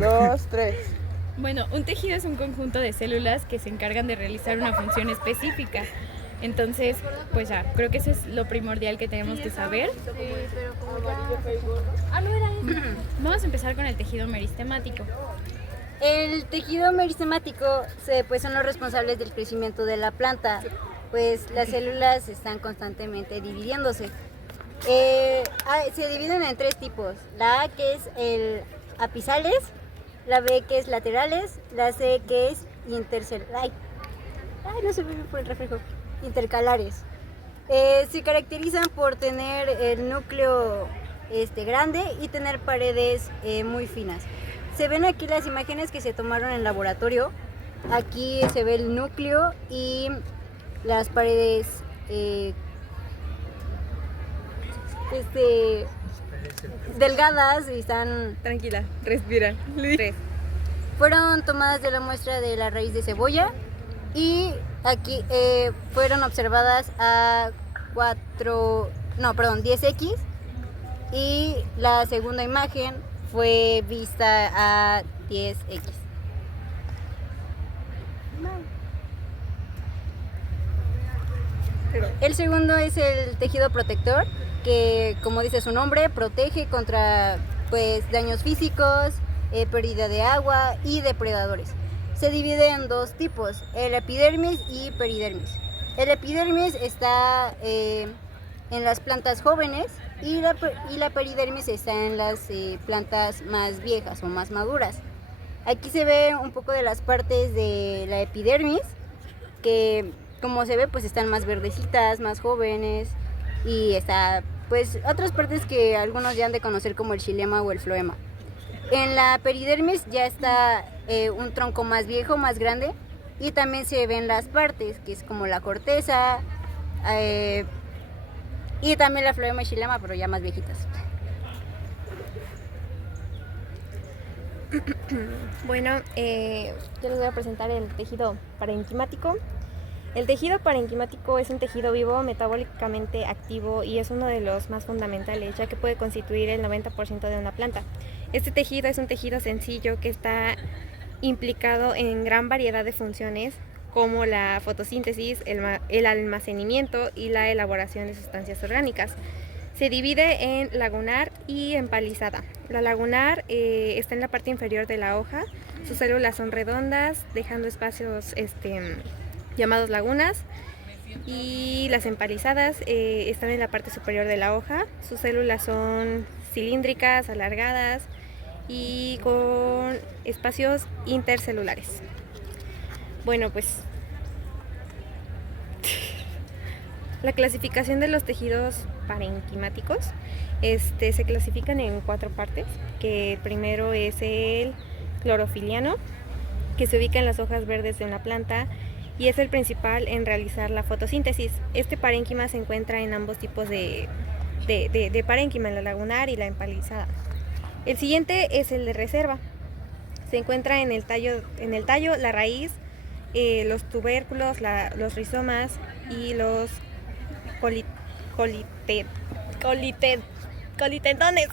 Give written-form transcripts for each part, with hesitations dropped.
2, 3. Bueno, un tejido es un conjunto de células que se encargan de realizar una función específica. Entonces, pues ya, creo que eso es lo primordial que tenemos que saber. Vamos a empezar con el tejido meristemático. El tejido meristemático pues son los responsables del crecimiento de la planta, pues las células están constantemente dividiéndose. Se dividen en 3 tipos: la A, que es el apicales, la B, que es laterales, la C, que es no se ve por el reflejo, intercalares. Se caracterizan por tener el núcleo grande y tener paredes muy finas. Se ven aquí las imágenes que se tomaron en laboratorio. Aquí se ve el núcleo y las paredes delgadas y están... Tranquila, respira. Fueron tomadas de la muestra de la raíz de cebolla y aquí fueron observadas a 10x, y la segunda imagen fue vista a 10x. El segundo es el tejido protector, que, como dice su nombre, protege contra daños físicos, pérdida de agua y depredadores. Se divide en 2 tipos: el epidermis y peridermis. El epidermis está en las plantas jóvenes y la peridermis está en las plantas más viejas o más maduras. Aquí se ve un poco de las partes de la epidermis, que, como se ve, pues están más verdecitas, más jóvenes, y está otras partes que algunos ya han de conocer como el xilema o el floema. En la peridermis ya está un tronco más viejo, más grande, y también se ven las partes que es como la corteza, y también la floema y xilema, pero ya más viejitas. Bueno, yo les voy a presentar el tejido parenquimático. El tejido parenquimático es un tejido vivo, metabólicamente activo, y es uno de los más fundamentales, ya que puede constituir el 90% de una planta. Este tejido es un tejido sencillo que está implicado en gran variedad de funciones, como la fotosíntesis, el almacenamiento y la elaboración de sustancias orgánicas. Se divide en lagunar y empalizada. La lagunar está en la parte inferior de la hoja. Sus células son redondas, dejando espacios llamados lagunas, y las empalizadas están en la parte superior de la hoja. Sus células son cilíndricas, alargadas y con espacios intercelulares. Bueno, pues la clasificación de los tejidos parenquimáticos se clasifican en 4 partes, que el primero es el clorofiliano, que se ubica en las hojas verdes de una planta y es el principal en realizar la fotosíntesis. Este parénquima se encuentra en ambos tipos de parénquima, en la lagunar y la empalizada. El siguiente es el de reserva. Se encuentra en el tallo, la raíz, los tubérculos, los rizomas y los colitendones.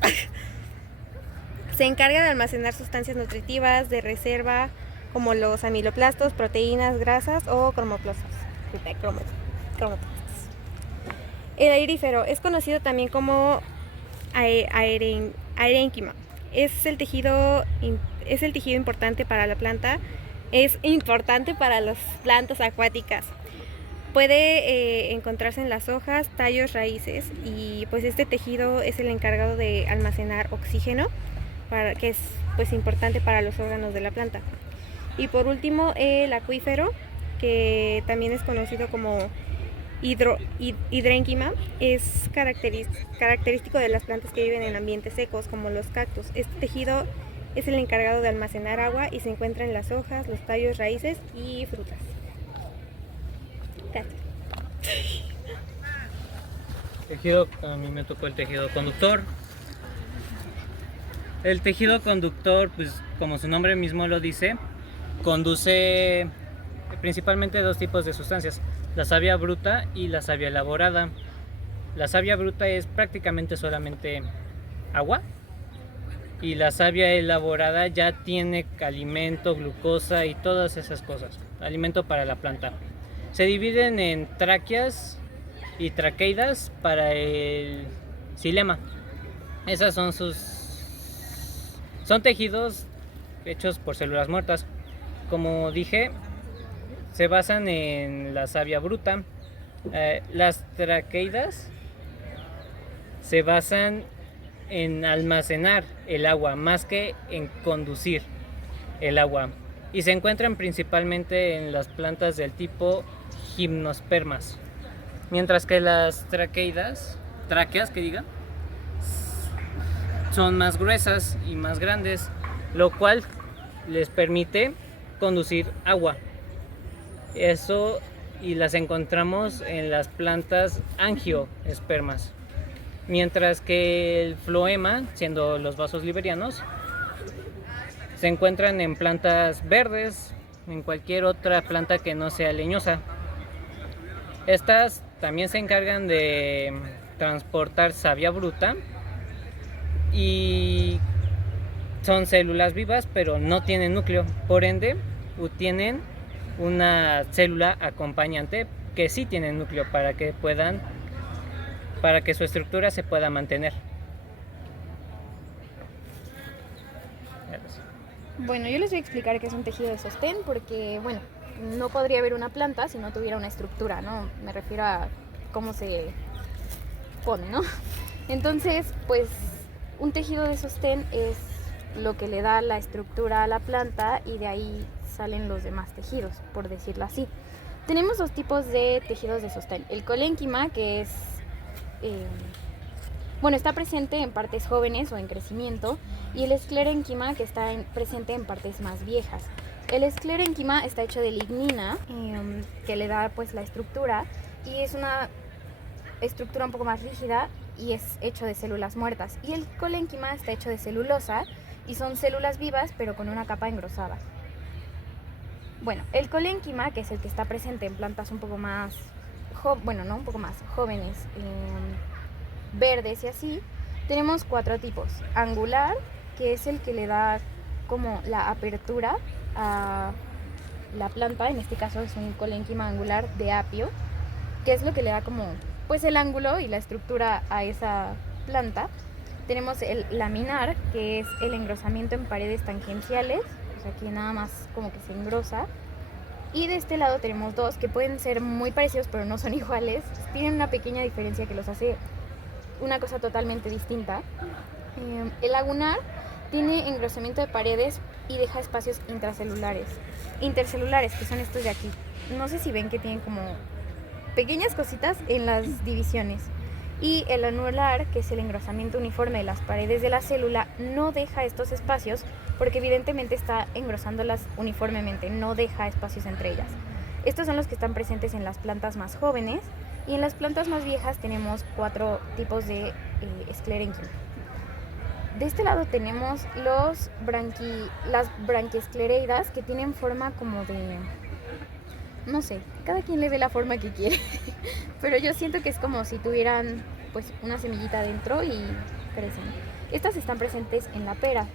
Se encarga de almacenar sustancias nutritivas de reserva, como los amiloplastos, proteínas, grasas o cromoplastos. El aerífero es conocido también como aerénquima. Es el tejido importante para la planta. Es importante para las plantas acuáticas. Puede encontrarse en las hojas, tallos, raíces, y pues este tejido es el encargado de almacenar oxígeno, que es importante para los órganos de la planta. Y por último, el acuífero, que también es conocido como hidrénquima, es característico de las plantas que viven en ambientes secos, como los cactus. Este tejido es el encargado de almacenar agua y se encuentra en las hojas, los tallos, raíces y frutas. Gracias. Tejido, a mí me tocó el tejido conductor. El tejido conductor, pues como su nombre mismo lo dice, conduce principalmente 2 tipos de sustancias: la savia bruta y la savia elaborada. La savia bruta es prácticamente solamente agua, y la savia elaborada ya tiene alimento, glucosa y todas esas cosas, alimento para la planta. Se dividen en tráqueas y traqueidas para el xilema. Esas son tejidos hechos por células muertas. Como dije, se basan en la savia bruta. Las traqueidas se basan en almacenar el agua más que en conducir el agua, y se encuentran principalmente en las plantas del tipo gimnospermas, mientras que las tráqueas son más gruesas y más grandes, lo cual les permite conducir agua. Eso, y las encontramos en las plantas angiospermas, mientras que el floema, siendo los vasos liberianos, se encuentran en plantas verdes, en cualquier otra planta que no sea leñosa. Estas también se encargan de transportar savia bruta y son células vivas, pero no tienen núcleo, por ende tienen una célula acompañante que sí tiene núcleo para que su estructura se pueda mantener. Bueno, yo les voy a explicar qué es un tejido de sostén porque, bueno, no podría haber una planta si no tuviera una estructura, ¿no? Me refiero a cómo se pone, ¿no? Entonces, pues, un tejido de sostén es lo que le da la estructura a la planta y de ahí salen los demás tejidos, por decirlo así. Tenemos dos tipos de tejidos de sostén. El colénquima, que es, está presente en partes jóvenes o en crecimiento, y el esclerénquima, que está presente en partes más viejas. El esclerénquima está hecho de lignina, que le da pues la estructura, y es una estructura un poco más rígida y es hecho de células muertas. Y el colénquima está hecho de celulosa y son células vivas pero con una capa engrosada. Bueno, el colénquima, que es el que está presente en plantas un poco más, un poco más jóvenes, verdes y así, tenemos 4 tipos. Angular, que es el que le da como la apertura a la planta, en este caso es un colénquima angular de apio, que es lo que le da como pues el ángulo y la estructura a esa planta. Tenemos el laminar, que es el engrosamiento en paredes tangenciales, o sea, que nada más como que se engrosa. Y de este lado tenemos 2 que pueden ser muy parecidos pero no son iguales, tienen una pequeña diferencia que los hace una cosa totalmente distinta. El lagunar tiene engrosamiento de paredes y deja espacios intercelulares, que son estos de aquí. No sé si ven que tienen como pequeñas cositas en las divisiones. Y el anular, que es el engrosamiento uniforme de las paredes de la célula, no deja estos espacios porque evidentemente está engrosándolas uniformemente, no deja espacios entre ellas. Estos son los que están presentes en las plantas más jóvenes, y en las plantas más viejas tenemos 4 tipos de esclerénquima. De este lado tenemos las branquiesclereidas, que tienen forma como de, no sé, cada quien le ve la forma que quiere, pero yo siento que es como si tuvieran pues una semillita dentro y crecen. Estas están presentes en la pera.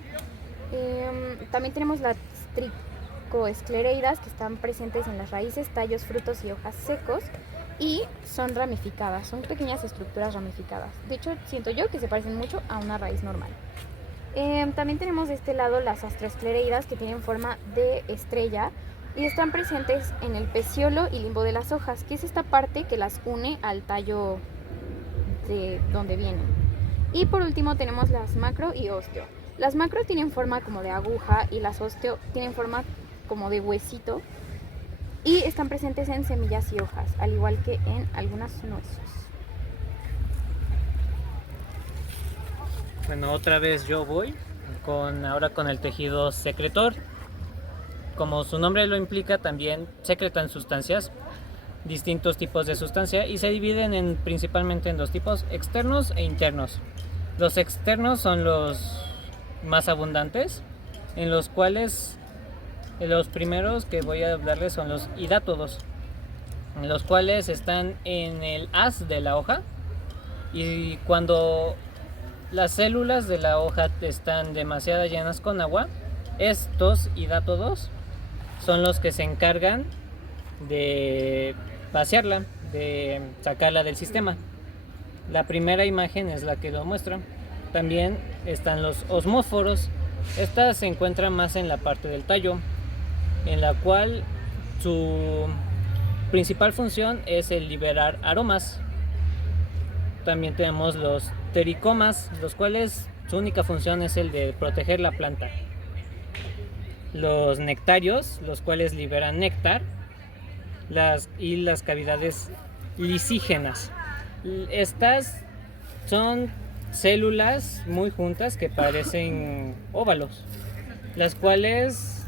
También tenemos las tricoesclereidas, que están presentes en las raíces, tallos, frutos y hojas secos, y son ramificadas, son pequeñas estructuras ramificadas. De hecho, siento yo que se parecen mucho a una raíz normal. También tenemos de este lado las astroesclereidas, que tienen forma de estrella y están presentes en el peciolo y limbo de las hojas, que es esta parte que las une al tallo de donde vienen. Y por último tenemos las macro y osteo. Las macro tienen forma como de aguja y las osteo tienen forma como de huesito y están presentes en semillas y hojas, al igual que en algunas nueces. Bueno, otra vez yo voy ahora con el tejido secretor. Como su nombre lo implica, también secretan sustancias, distintos tipos de sustancia, y se dividen principalmente en 2 tipos, externos e internos. Los externos son los más abundantes, en los cuales los primeros que voy a hablarles son los hidátodos, los cuales están en el haz de la hoja, y cuando las células de la hoja están demasiado llenas con agua, estos hidatodos son los que se encargan de vaciarla, de sacarla del sistema. La primera imagen es la que lo muestra. También están los osmóforos. Esta se encuentra más en la parte del tallo, en la cual su principal función es el liberar aromas. También tenemos los tericomas, los cuales su única función es el de proteger la planta. Los nectarios, los cuales liberan néctar, y las cavidades lisígenas. Estas son células muy juntas que parecen óvalos, las cuales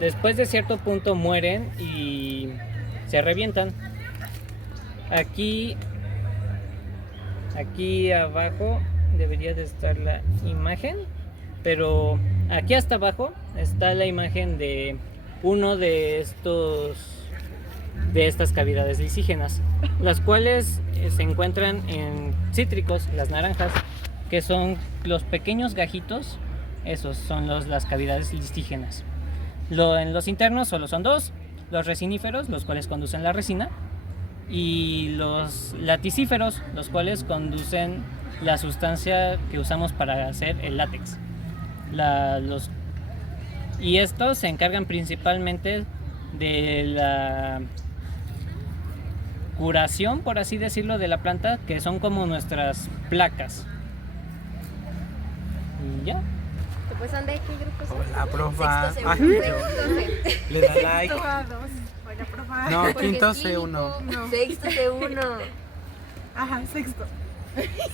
después de cierto punto mueren y se revientan. Aquí abajo debería de estar la imagen, pero aquí hasta abajo está la imagen de uno de estas cavidades lisígenas, las cuales se encuentran en cítricos, las naranjas, que son los pequeños gajitos. Esos son las cavidades lisígenas. En los internos solo son dos: los resiníferos, los cuales conducen la resina, y los laticíferos, los cuales conducen la sustancia que usamos para hacer el látex. Y estos se encargan principalmente de la curación, por así decirlo, de la planta, que son como nuestras placas. Y ya. Pues son de qué grupo son? Hola, profa. Sexto, Ay, segundo. le da like. Hola, profa. No, Porque quinto es C1. No. Sexto C1. Ajá, sexto.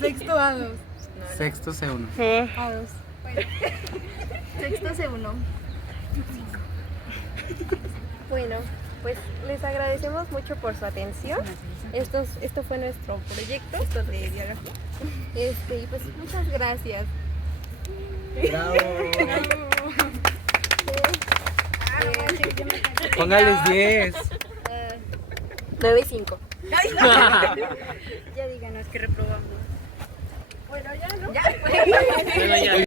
Sexto A2. Sexto C1. A2. Sexto C1. Bueno, pues les agradecemos mucho por su atención. Esto fue nuestro proyecto de biología. Y pues muchas gracias. Bravo. Póngales 10. 9 y 5. Ya díganos que reprobamos. Bueno, ya no. Bueno, ya.